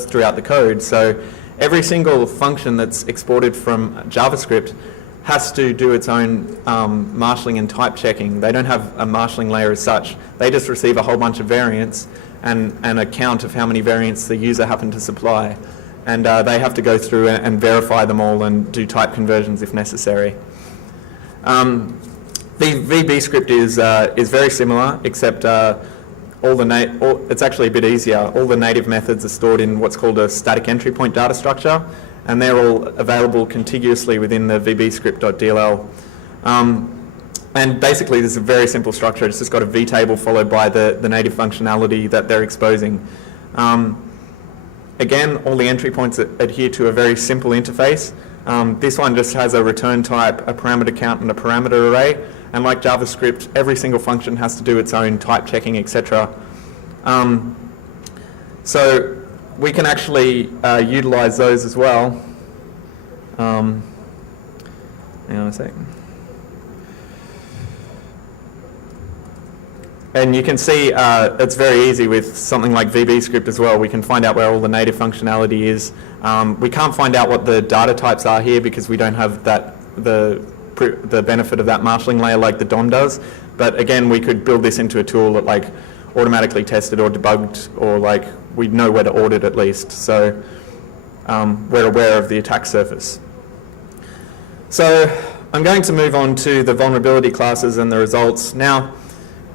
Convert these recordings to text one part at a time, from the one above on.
throughout the code. So every single function that's exported from JavaScript has to do its own marshalling and type checking. They don't have a marshalling layer as such. They just receive a whole bunch of variants and a count of how many variants the user happened to supply. And they have to go through and verify them all and do type conversions if necessary. The VBScript is very similar, except it's actually a bit easier. All the native methods are stored in what's called a static entry point data structure, and they're all available contiguously within the VBScript.dll. And basically, this is a very simple structure. It's just got a vtable followed by the native functionality that they're exposing. Again, all the entry points adhere to a very simple interface. This one just has a return type, a parameter count, and a parameter array. And like JavaScript, every single function has to do its own type checking, etc. So we can actually utilize those as well. Hang on a sec. And you can see it's very easy with something like VBScript as well. We can find out where all the native functionality is. We can't find out what the data types are here because we don't have the benefit of that marshalling layer like the DOM does. But again, we could build this into a tool that like automatically tested or debugged, or like we'd know where to audit at least. So we're aware of the attack surface. So I'm going to move on to the vulnerability classes and the results. Now,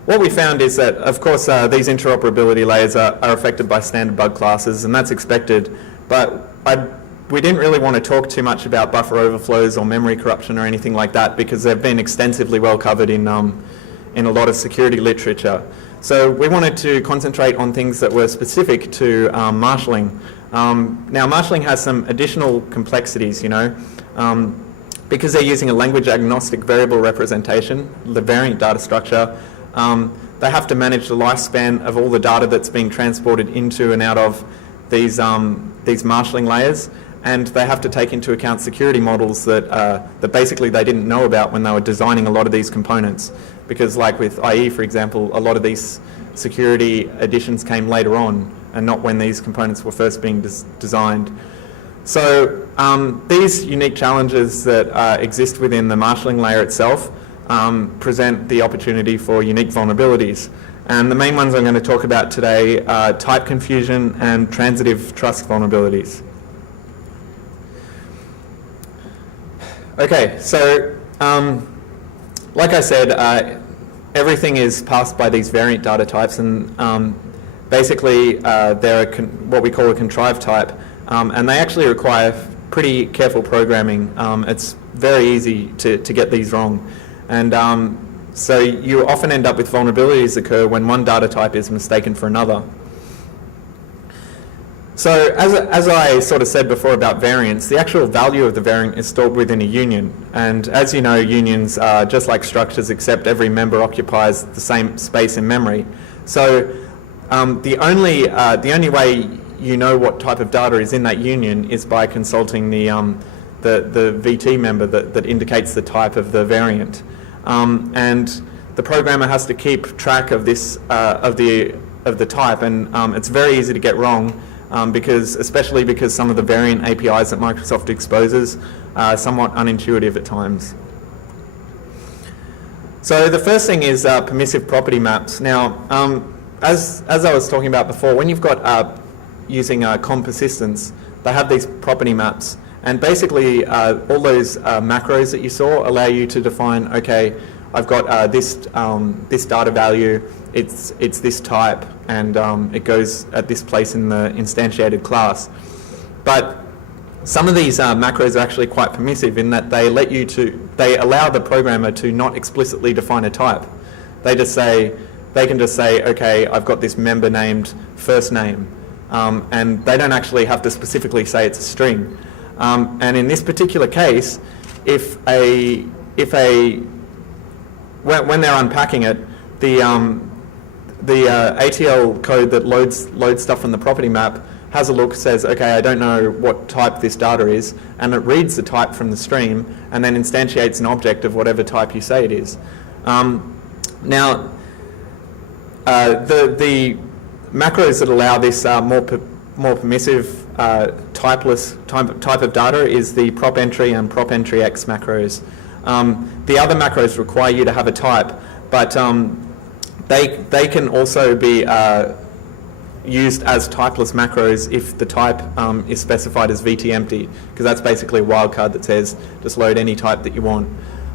what we found is that, of course, these interoperability layers are affected by standard bug classes, and that's expected. But we didn't really want to talk too much about buffer overflows or memory corruption or anything like that, because they've been extensively well covered in a lot of security literature. So we wanted to concentrate on things that were specific to marshalling. Now, marshalling has some additional complexities, you know, because they're using a language agnostic variable representation, the variant data structure. They have to manage the lifespan of all the data that's being transported into and out of these marshalling layers, and they have to take into account security models that basically they didn't know about when they were designing a lot of these components. Because like with IE, for example, a lot of these security additions came later on and not when these components were first being designed. So these unique challenges that exist within the marshalling layer itself present the opportunity for unique vulnerabilities. And the main ones I'm going to talk about today are type confusion and transitive trust vulnerabilities. Okay, so like I said, everything is passed by these variant data types, and basically they're what we call a contrived type, and they actually require pretty careful programming. It's very easy to get these wrong. And so you often end up with vulnerabilities occur when one data type is mistaken for another. So as I sort of said before about variants, the actual value of the variant is stored within a union. And as you know, unions are just like structures, except every member occupies the same space in memory. So the only way you know what type of data is in that union is by consulting the VT member that indicates the type of the variant. And the programmer has to keep track of this of the type, and it's very easy to get wrong, especially because some of the variant APIs that Microsoft exposes are somewhat unintuitive at times. So the first thing is permissive property maps. Now, as I was talking about before, when you've got using COM persistence, they have these property maps. And basically, all those macros that you saw allow you to define, okay, I've got this data value, it's this type, and it goes at this place in the instantiated class. But some of these macros are actually quite permissive in that they allow the programmer to not explicitly define a type. They can just say, okay, I've got this member named first name, and they don't actually have to specifically say it's a string. And in this particular case, when they're unpacking it, the ATL code that loads stuff from the property map has a look, says, okay, I don't know what type this data is, and it reads the type from the stream and then instantiates an object of whatever type you say it is. Now, the macros that allow this more more permissive type of data is the prop entry and prop entry X macros. The other macros require you to have a type, but they can also be used as typeless macros if the type is specified as VT-empty, because that's basically a wildcard that says just load any type that you want.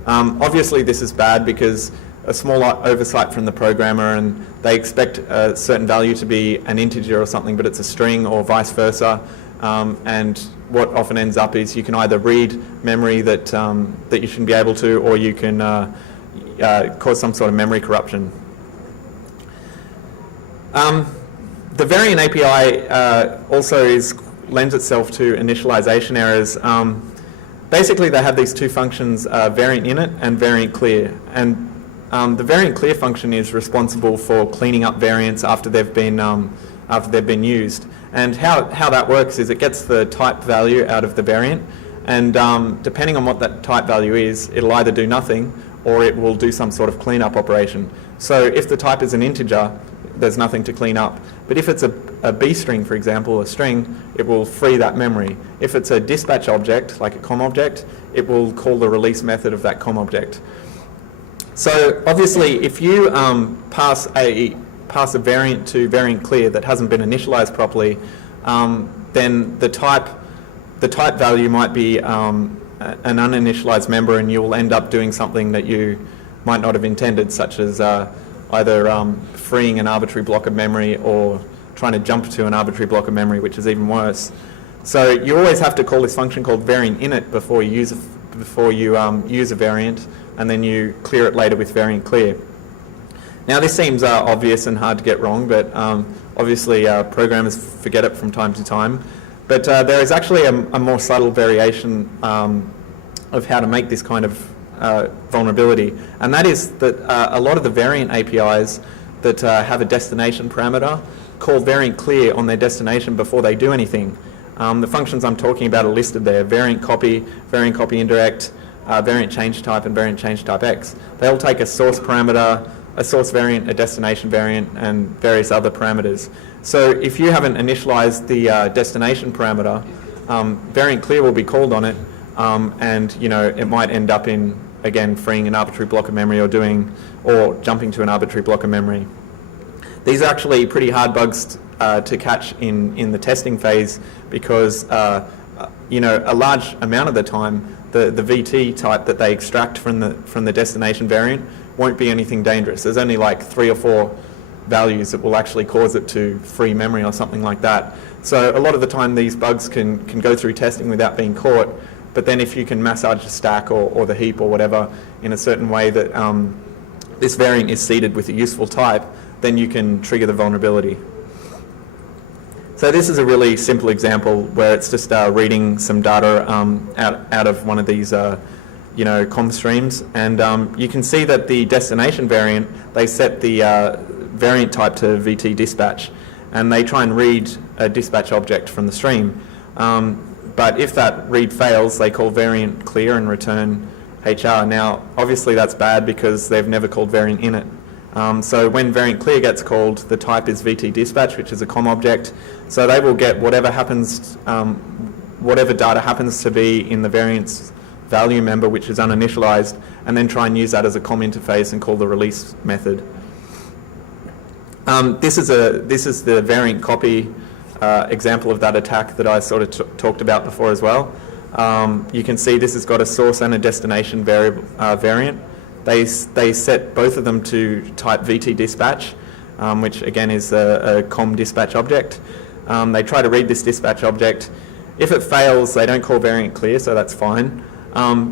Obviously this is bad because a small oversight from the programmer and they expect a certain value to be an integer or something, but it's a string or vice versa. And what often ends up is you can either read memory that you shouldn't be able to, or you can cause some sort of memory corruption. The variant API also lends itself to initialization errors. Basically, they have these two functions, variant init and variant clear. And the variant clear function is responsible for cleaning up variants after they've been used. And how that works is it gets the type value out of the variant, and depending on what that type value is, it'll either do nothing or it will do some sort of cleanup operation. So if the type is an integer, there's nothing to clean up. But if it's a B string, for example, a string, it will free that memory. If it's a dispatch object, like a COM object, it will call the release method of that COM object. So obviously, if you pass a variant to variant clear that hasn't been initialized properly, then the type value might be an uninitialized member, and you'll end up doing something that you might not have intended, such as either freeing an arbitrary block of memory or trying to jump to an arbitrary block of memory, which is even worse. So you always have to call this function called variant init before you use a variant, and then you clear it later with variant clear. Now this seems obvious and hard to get wrong, but obviously programmers forget it from time to time. But there is actually a more subtle variation of how to make this kind of vulnerability, and that is that a lot of the variant APIs that have a destination parameter call variant clear on their destination before they do anything. The functions I'm talking about are listed there: variant copy indirect, variant change type, and variant change type X. They all take a source parameter, a source variant, a destination variant, and various other parameters. So if you haven't initialized the destination parameter, variant clear will be called on it, and it might end up in, again, freeing an arbitrary block of memory or jumping to an arbitrary block of memory. These are actually pretty hard bugs to catch in the testing phase, because a large amount of the time the VT type that they extract from the destination variant won't be anything dangerous. There's only like 3 or 4 values that will actually cause it to free memory or something like that. So a lot of the time these bugs can go through testing without being caught, but then if you can massage the stack or the heap or whatever in a certain way that this variant is seeded with a useful type, then you can trigger the vulnerability. So this is a really simple example where it's just reading some data out of one of these COM streams, and you can see that the destination variant, they set the variant type to VT dispatch, and they try and read a dispatch object from the stream. But if that read fails, they call variant clear and return HR. Now, obviously that's bad because they've never called variant init. So when variant clear gets called, the type is VT dispatch, which is a COM object. So they will get whatever data happens to be in the variant's value member, which is uninitialized, and then try and use that as a COM interface and call the release method. This is the variant copy example of that attack that I sort of talked about before as well. You can see this has got a source and a destination variant. They set both of them to type VT dispatch, which again is a COM dispatch object. They try to read this dispatch object. If it fails, they don't call variant clear, so that's fine.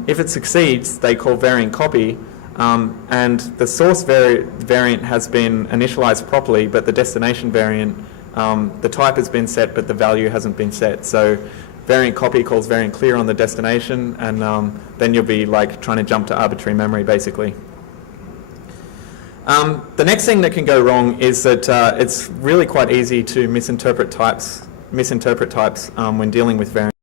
If it succeeds, they call variant copy, and the source variant has been initialized properly, but the destination variant, the type has been set, but the value hasn't been set. So variant copy calls variant clear on the destination, and then you'll be like trying to jump to arbitrary memory, basically. The next thing that can go wrong is that it's really quite easy to misinterpret types when dealing with variants.